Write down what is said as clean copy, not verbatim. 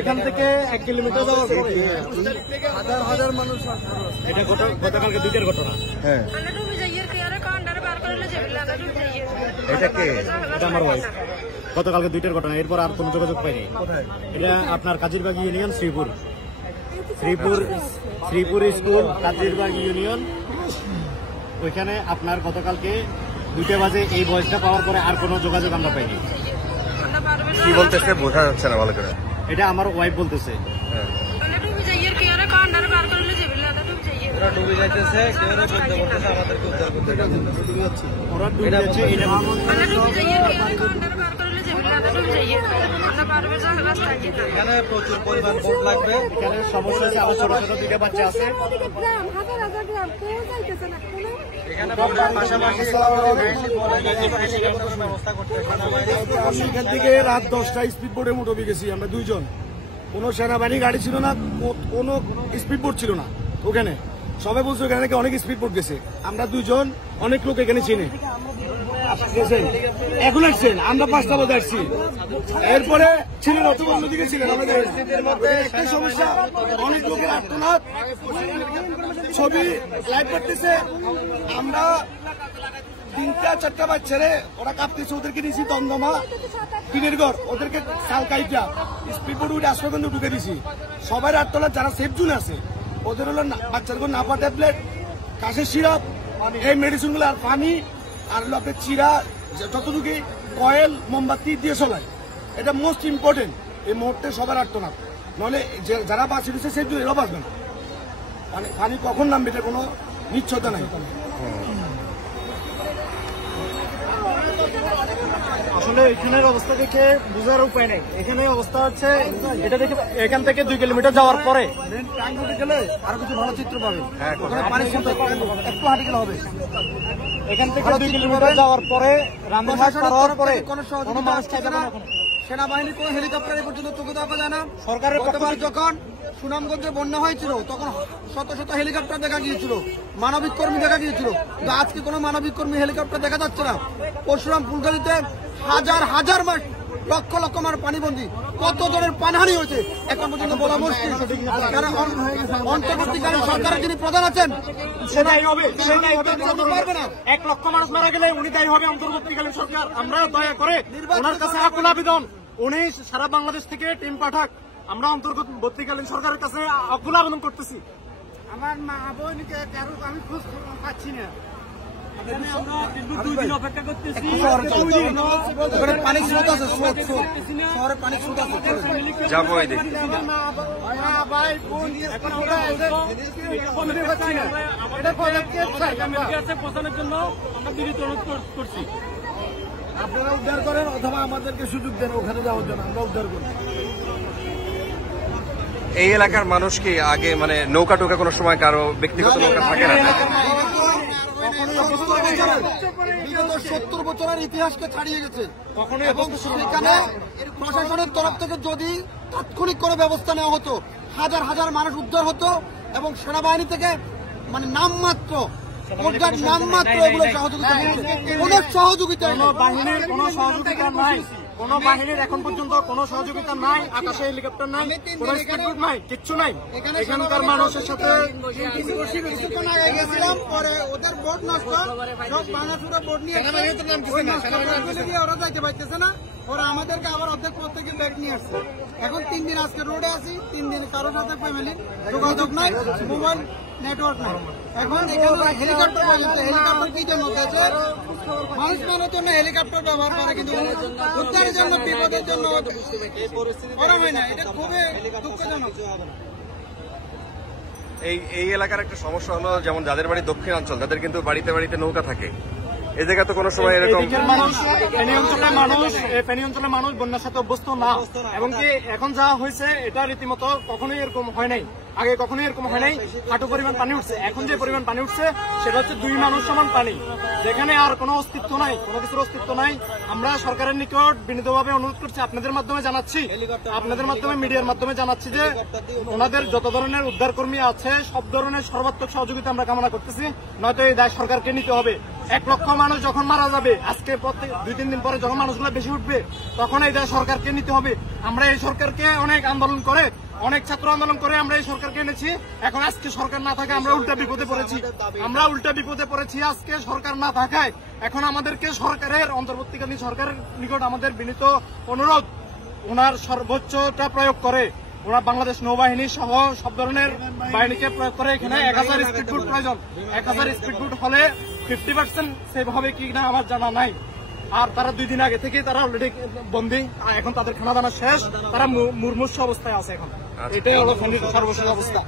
এখান থেকে 1 কিলোমিটার যাওয়ার পরে হাজার হাজার মানুষ। এটা গতকালকে 2টার ঘটনা। হ্যাঁ, এটা কে? এটা আমার ওয়াইফ। গতকালকে 2টার ঘটনা, এরপর আর কোনো যোগাযোগ পাইনি। এটা আপনার Kazirbag union Sreepur school Kazirbag union, ওইখানে আপনার গতকালকে 2টা বাজে এই বয়সটা পাওয়ার পরে আর কোনো যোগাযোগ আমরা পাইনি। কি বলতেছে বোঝা যাচ্ছে না ভালো করে। এটা আমার ওয়াইফ বলতেছে। ওরা ডুবে যাচ্ছে, এখানে প্রচুর পরিমাণ বোট লাগবে। এখানে সমস্যা আছে, আমার ছোট ছোট 2টা বাচ্চা আছে। আমি এখান থেকে রাত 10টায় স্পিড বোটে মোটে গেছি আমরা 2 জন। কোনো সেনাবাহিনী গাড়ি ছিল না, কোনো স্পিড বোট ছিল না ওখানে। সবাই বলছে ওখানে নাকি অনেক স্পিড বোট গেছে। আমরা 2 জন, অনেক লোক এখানে চিনি। এখন আসছেন, আমরা 5টা বাজে আসছি। এরপরে ছিলেন অন্যদিকে ছিলেন। আমাদের একটা সমস্যা, অনেক লোকের আত্মনাদ ছবি লাইভ করতেছে। আমরা 3টা-4টা বাচ্চারে ওরা কাঁপতেছে, ওদেরকে নিয়েছি দমদমা টিনের ঘর, ওদেরকে সালকাইটা স্পিড বোট উঠে আশ্রয়কেন্দ্র ঢুকে দিছি। সবাই আত্মনাদ, যারা সেফ জোনে আছে ওদের হলো বাচ্চাদের নাপা ট্যাবলেট, কাশের সিরাপ, এই মেডিসিন গুলো, আর পানি, আর লোকের চিরা, যতটুকু কয়েল মোমবাতি দিয়ে চলায়। এটা মোস্ট ইম্পর্টেন্ট এই মুহূর্তে সবার আত্মনাদ। নলে যারা বাঁচে দিচ্ছে সেফ জোন, এরাও বাঁচবে না। পানি কখন নামবে এটা কোনো নিশ্চয়তা নাই। আসলে এখানের অবস্থা দেখে বোঝার উপায় নেই। এখানে অবস্থা হচ্ছে, এটা দেখে এখান থেকে 2 কিলোমিটার যাওয়ার পরে টাঙ্গুতে গেলে আরো কিছু ভালো চিত্র পাবেন। একটু হাঁটি গেলে হবে। এখান থেকে 2 কিলোমিটার যাওয়ার পরে রামবাহাট পার পরে কোনো মানুষ খাইতে পারে না। সেনাবাহিনী কোনো হেলিকপ্টারে পর্যন্ত চোখে দেখা যায় না। সরকারের পক্ষে যখন সুনামগঞ্জে বন্যা হয়েছিল তখন শত শত হেলিকপ্টার দেখা গিয়েছিল, মানবিক কর্মী দেখা গিয়েছিল। আজকে কোনো মানবিক কর্মী হেলিকপ্টার দেখা যাচ্ছে না। পরশুরাম ফুলগাড়িতে হাজার হাজার মাস, লক্ষ লক্ষ মাস পানিবন্দী, কত জনের প্রাণহানি হয়েছে এখন পর্যন্ত বলা মুশকিল। অন্তর্বর্তীকালীন সরকারের যিনি প্রধান আছেন সেটাই হবে, পারবে না। 1 লক্ষ মানুষ মারা গেলে উনি দায়ী হবে অন্তর্বর্তীকালীন সরকার। আমরা দয়া করে ওনার কাছে আকুল আবেদন, উনি সারা বাংলাদেশ থেকে টিম পাঠাক। আমরা অন্তর্বর্তীকালীন সরকারের কাছে আকুল আবেদন করতেছি। আমার মা বোনকে আমি খোঁজ পাচ্ছি না। আমরা 2 দিন অপেক্ষা করতেছি। পানি স্রোত আছে, শহরে পানি স্রোত আছে, যাবো এই দেখি। ভাই বোন এখন আমরা পাচ্ছি না। এটা পৌঁছানোর জন্য আমরা বিনীত অনুরোধ করছি। আপনারা উদ্ধার করেন অথবা আমাদেরকে সুযোগ দেন ওখানে যাওয়ার জন্য, আমরা উদ্ধার করি। এই এলাকার মানুষ কি আগে মানে নৌকা টোকা কোনো সময় কারো ব্যক্তিগত নৌকা থাকে না? বিগত 70 বছরের ইতিহাসকে ছাড়িয়ে গেছে। এবং সেখানে প্রশাসনের তরফ থেকে যদি তাৎক্ষণিক কোনো ব্যবস্থা নেওয়া হতো, হাজার হাজার মানুষ উদ্ধার হতো। এবং সেনাবাহিনী থেকে মানে নামমাত্র এগুলো সহযোগিতা, বাহিনীর কোনো সহযোগিতা নাই। কোন বাহিনীর এখন পর্যন্ত কোনো সহযোগিতা নাই। আকাশে হেলিকপ্টার নাই, কোনো স্পিড নাই, কিচ্ছু নাই। এখানকার মানুষের সাথে গেছিলাম, পরে ওদের বোট নষ্ট, সব বাংলাদেশের বোট নিয়ে ওরা যাইতে পারতেছে না। ওরা আমাদেরকে আবার অর্ধেক প্রত্যেকে ব্যাগ নিয়ে আসছে। এখন 3 দিন আজকে রোডে আছি, 3 দিন কারোর সাথে ফ্যামিলির যোগাযোগ নাই, মোবাইল নেটওয়ার্ক নাই। এখন এখানে হেলিকপ্টার কি জন্য মানুষ মানের জন্য হেলিকপ্টার ব্যবহার করে, কিন্তু উদ্ধারের জন্য, বিপদের জন্য করা হয় না। এটা খুবই দুঃখজনক। এই এলাকার একটা সমস্যা হলো, যেমন যাদের বাড়ি দক্ষিণাঞ্চল তাদের কিন্তু বাড়িতে বাড়িতে নৌকা থাকে। এই জায়গা তো কোনো সময় এরকম ফেনী অঞ্চলের মানুষ বন্যার সাথে অভ্যস্ত না। এবং কি এখন যা হয়েছে এটা রীতিমতো কখনোই এরকম হয় নাই, আগে কখনোই এরকম হয় নাই। হাঁটু পরিমাণ পানি উঠছে, এখন যে পরিমাণ পানি উঠছে সেটা হচ্ছে 2 মানুষ সমান পানি, যেখানে আর কোনো অস্তিত্ব নাই, কোনো কিছুর অস্তিত্ব নাই। আমরা সরকারের নিকট বিনীতভাবে অনুরোধ করছি, আপনাদের মাধ্যমে জানাচ্ছি, আপনাদের মাধ্যমে মিডিয়ার মাধ্যমে জানাচ্ছি যে ওনাদের যত ধরনের উদ্ধার কর্মী আছে সব ধরনের সর্বাত্মক সহযোগিতা আমরা কামনা করতেছি। নয়তো এই দায় সরকারকে নিতে হবে। 1 লক্ষ মানুষ যখন মারা যাবে, আজকে প্রত্যেক 2-3 দিন পরে যখন মানুষগুলো বেশি উঠবে, তখন এই দেশ সরকারকে নিতে হবে। আমরা এই সরকারকে অনেক আন্দোলন করে, অনেক ছাত্র আন্দোলন করে আমরা এই সরকারকে এনেছি। এখন আজকে সরকার না থাকে আমরা উল্টা বিপদে পড়েছি। আজকে সরকার না থাকায় এখন আমাদেরকে সরকারের অন্তর্বর্তীকালীন সরকারের নিকট আমাদের বিনীত অনুরোধ, ওনার সর্বোচ্চটা প্রয়োগ করে, ওরা বাংলাদেশ নৌবাহিনী সহ সব ধরনের বাহিনীকে প্রয়োগ করে। এখানে 1000 স্পিডবোট প্রয়োজন। 1000 স্পিডবোট হলে 50% সেভ হবে কি না আমার জানা নাই। আর তারা 2 দিন আগে থেকে তারা অলরেডি বন্দী, এখন তাদের খানা দানা শেষ, তারা মুমূর্ষু অবস্থায় আছে এখন। এটাই হলো সর্বশেষ অবস্থা।